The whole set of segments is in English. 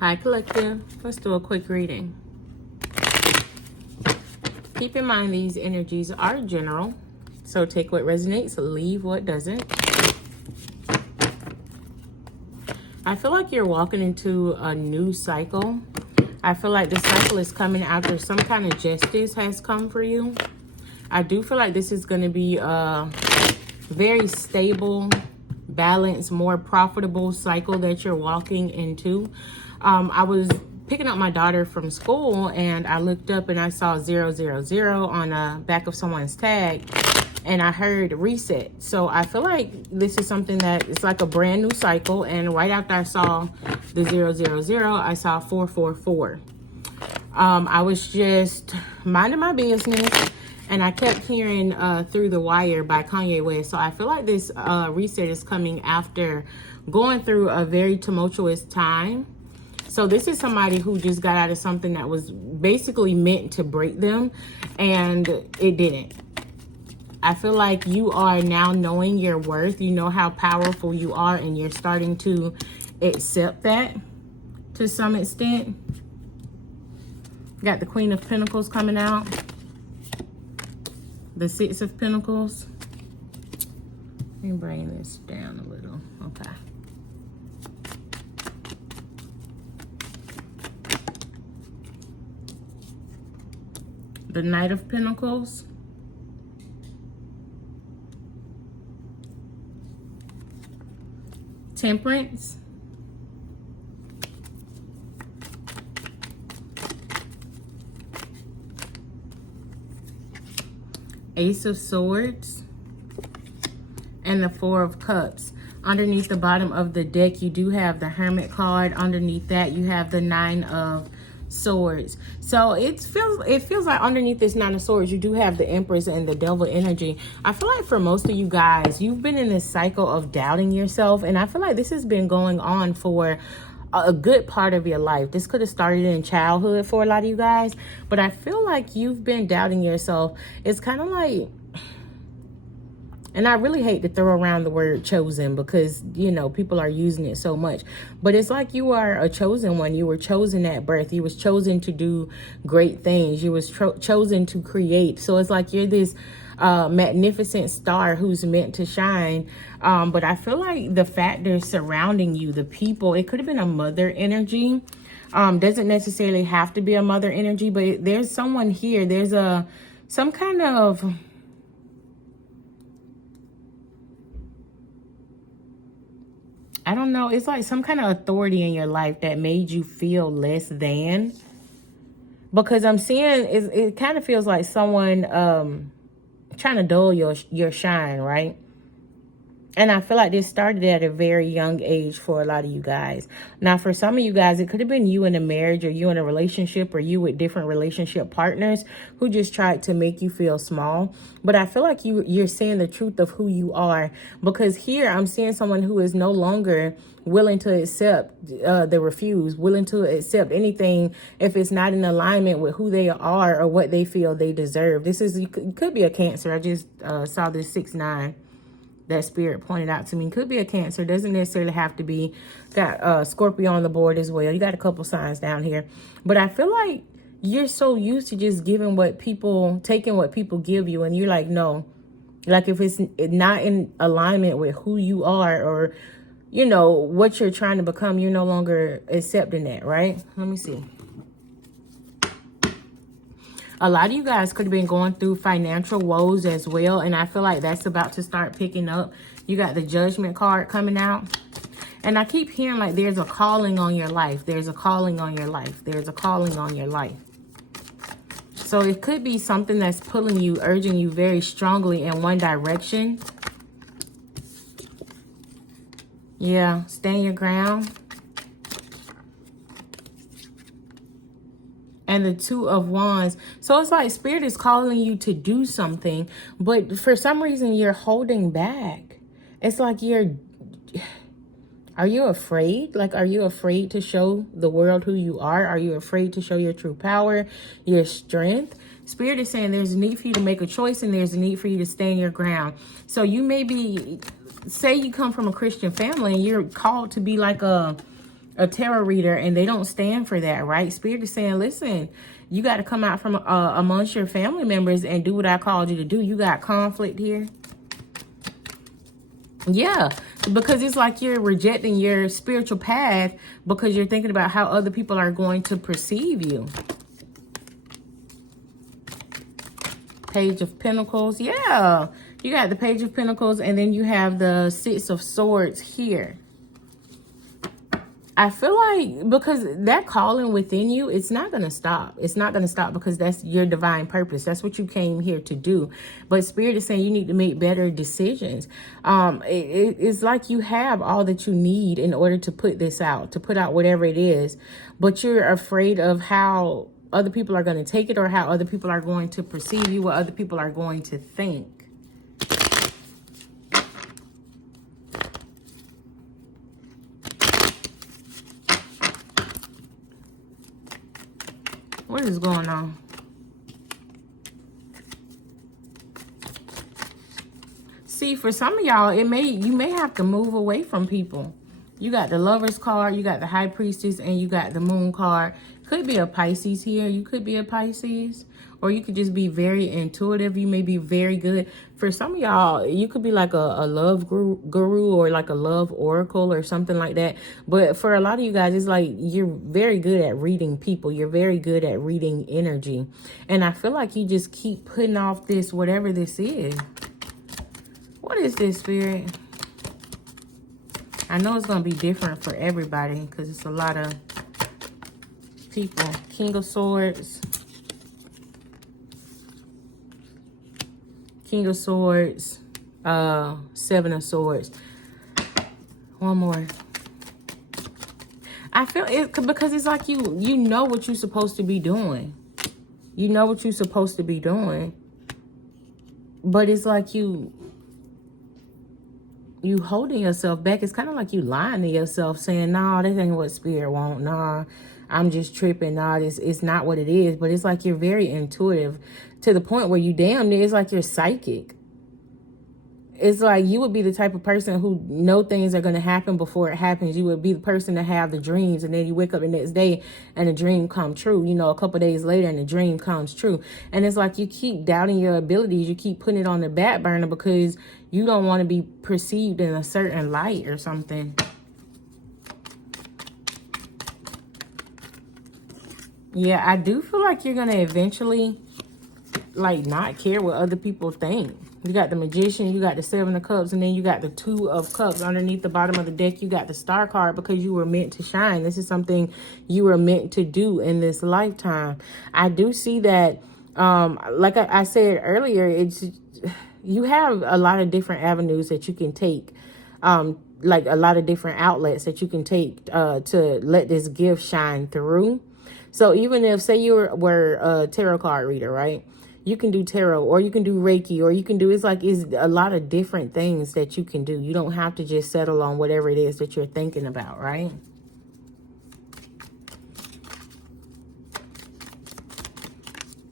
Hi, Collective. Let's do a quick reading. Keep in mind these energies are general, so take what resonates, leave what doesn't. I feel like you're walking into a new cycle. I feel like the cycle is coming after some kind of justice has come for you. I do feel like this is going to be a very stable, balanced, more profitable cycle that you're walking into. I was picking up my daughter from school and I looked up and I saw 000 on the back of someone's tag and I heard reset. So I feel like this is something that it's like a brand new cycle. And right after I saw the 000, I saw 444. I was just minding my business and I kept hearing Through the Wire by Kanye West. So I feel like this reset is coming after going through a very tumultuous time. So this is somebody who just got out of something that was basically meant to break them, and it didn't. I feel like you are now knowing your worth. You know how powerful you are, and you're starting to accept that to some extent. Got the Queen of Pentacles coming out. The Six of Pentacles. Let me bring this down a little. Okay. The Knight of Pentacles. Temperance. Ace of Swords. And the Four of Cups. Underneath the bottom of the deck, you do have the Hermit card. Underneath that, you have the Nine of Swords. So it feels like underneath this Nine of Swords, you do have the Empress and the Devil energy. I feel like for most of you guys, you've been in this cycle of doubting yourself. And I feel like this has been going on for a good part of your life. This could have started in childhood for a lot of you guys. But I feel like you've been doubting yourself. It's kind of like, and I really hate to throw around the word chosen because, you know, people are using it so much. But it's like you are a chosen one. You were chosen at birth. You was chosen to do great things. You was chosen to create. So it's like you're this magnificent star who's meant to shine. But I feel like the factors surrounding you, the people, it could have been a mother energy. Doesn't necessarily have to be a mother energy, but there's someone here. There's some kind of... I don't know. It's like some kind of authority in your life that made you feel less than. Because I'm seeing, it kind of feels like someone trying to dull your shine, right? And I feel like this started at a very young age for a lot of you guys. Now, for some of you guys, it could have been you in a marriage or you in a relationship or you with different relationship partners who just tried to make you feel small. But I feel like you're seeing the truth of who you are. Because here I'm seeing someone who is no longer willing to accept the refuse, willing to accept anything if it's not in alignment with who they are or what they feel they deserve. This is, it could be a Cancer. I just saw this 6-9. That Spirit pointed out to me. Could be a Cancer. Doesn't necessarily have to be. Got Scorpio on the board as well. You got a couple signs down here. But I feel like you're so used to just giving taking what people give you. And you're like, no. Like if it's not in alignment with who you are or, you know, what you're trying to become, you're no longer accepting that, right? Let me see. A lot of you guys could have been going through financial woes as well. And I feel like that's about to start picking up. You got the Judgment card coming out. And I keep hearing like there's a calling on your life. There's a calling on your life. There's a calling on your life. So it could be something that's pulling you, urging you very strongly in one direction. Yeah, stand your ground. And the Two of Wands. So it's like Spirit is calling you to do something, but for some reason you're holding back. It's like are you afraid? Like, are you afraid to show the world who you are? Are you afraid to show your true power, your strength? Spirit is saying there's a need for you to make a choice and there's a need for you to stand your ground. So you may be, say you come from a Christian family and you're called to be like a a tarot reader and they don't stand for that, right? Spirit is saying, listen, you got to come out from amongst your family members and do what I called you to do. You got conflict here. Yeah, because it's like you're rejecting your spiritual path because you're thinking about how other people are going to perceive you. Page of Pentacles. Yeah, you got the Page of Pentacles and then you have the Six of Swords here. I feel like because that calling within you, it's not going to stop. It's not going to stop because that's your divine purpose. That's what you came here to do. But Spirit is saying you need to make better decisions. It's like you have all that you need in order to put this out, to put out whatever it is. But you're afraid of how other people are going to take it or how other people are going to perceive you, what other people are going to think. What is going on? See, for some of y'all, you may have to move away from people. You got the Lover's card, you got the High Priestess, and you got the Moon card. Could be a Pisces here. You could be a Pisces. Or you could just be very intuitive. You may be very good. For some of y'all, you could be like a love guru or like a love oracle or something like that. But for a lot of you guys, it's like you're very good at reading people. You're very good at reading energy. And I feel like you just keep putting off this, whatever this is. What is this, Spirit? I know it's going to be different for everybody because it's a lot of people. King of Swords. King of Swords. Seven of Swords. One more. I feel it because it's like you know what you're supposed to be doing. You know what you're supposed to be doing. But it's like you holding yourself back. It's kind of like you lying to yourself saying, nah, this ain't what Spirit want. Nah, I'm just tripping. Nah, it's not what it is. But it's like you're very intuitive to the point where you damn near, it's like you're psychic. It's like you would be the type of person who know things are going to happen before it happens. You would be the person to have the dreams and then you wake up the next day and the dream come true. You know, a couple days later and the dream comes true. And it's like you keep doubting your abilities. You keep putting it on the back burner because you don't want to be perceived in a certain light or something. Yeah, I do feel like you're going to eventually like not care what other people think. You got the Magician, you got the Seven of Cups, and then you got the Two of Cups. Underneath the bottom of the deck, you got the Star card because you were meant to shine. This is something you were meant to do in this lifetime. I do see that, like I said earlier, you have a lot of different avenues that you can take, like a lot of different outlets that you can take to let this gift shine through. So even if, say you were a tarot card reader, right? You can do tarot or you can do Reiki or you can do, it's a lot of different things that you can do. You don't have to just settle on whatever it is that you're thinking about, right?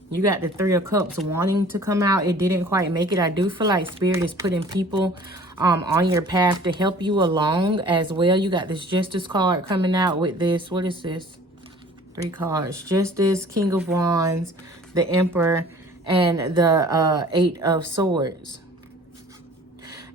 You got the Three of Cups wanting to come out. It didn't quite make it. I do feel like Spirit is putting people on your path to help you along as well. You got this Justice card coming out with this. What is this? 3 cards. Justice, King of Wands, the Emperor, and the Eight of Swords.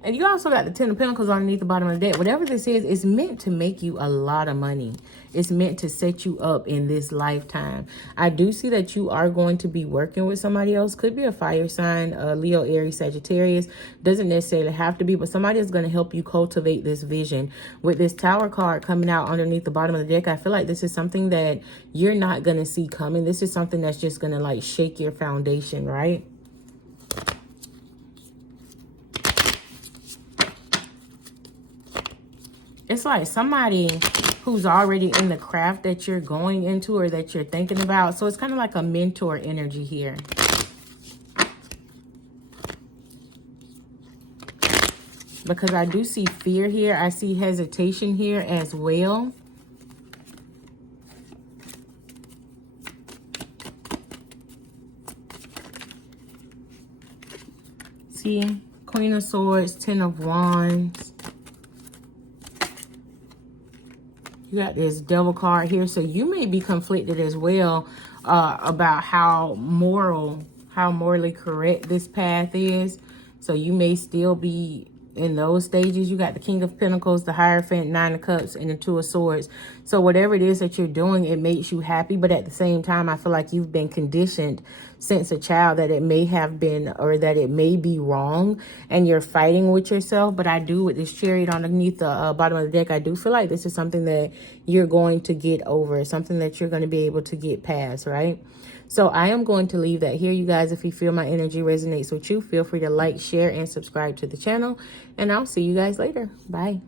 And you also got the Ten of Pentacles underneath the bottom of the deck. Whatever this is, it's meant to make you a lot of money. It's meant to set you up in this lifetime. I do see that you are going to be working with somebody else. Could be a fire sign, Leo, Aries, Sagittarius. Doesn't necessarily have to be, but somebody is going to help you cultivate this vision. With this Tower card coming out underneath the bottom of the deck, I feel like this is something that you're not going to see coming. This is something that's just going to like shake your foundation, right? It's like somebody who's already in the craft that you're going into or that you're thinking about. So it's kind of like a mentor energy here. Because I do see fear here. I see hesitation here as well. See, Queen of Swords, Ten of Wands. You got this Devil card here. So you may be conflicted as well about how morally correct this path is. So you may still be in those stages. You got the King of Pentacles, the Hierophant, Nine of Cups, and the Two of Swords. So whatever it is that you're doing, it makes you happy. But at the same time, I feel like you've been conditioned since a child that it may have been, or that it may be wrong, and you're fighting with yourself. But I do, with this Chariot underneath the bottom of the deck, I do feel like this is something that you're going to get over, something that you're going to be able to get past, right? So I am going to leave that here, you guys. If you feel my energy resonates with you, feel free to like, share, and subscribe to the channel. And I'll see you guys later. Bye.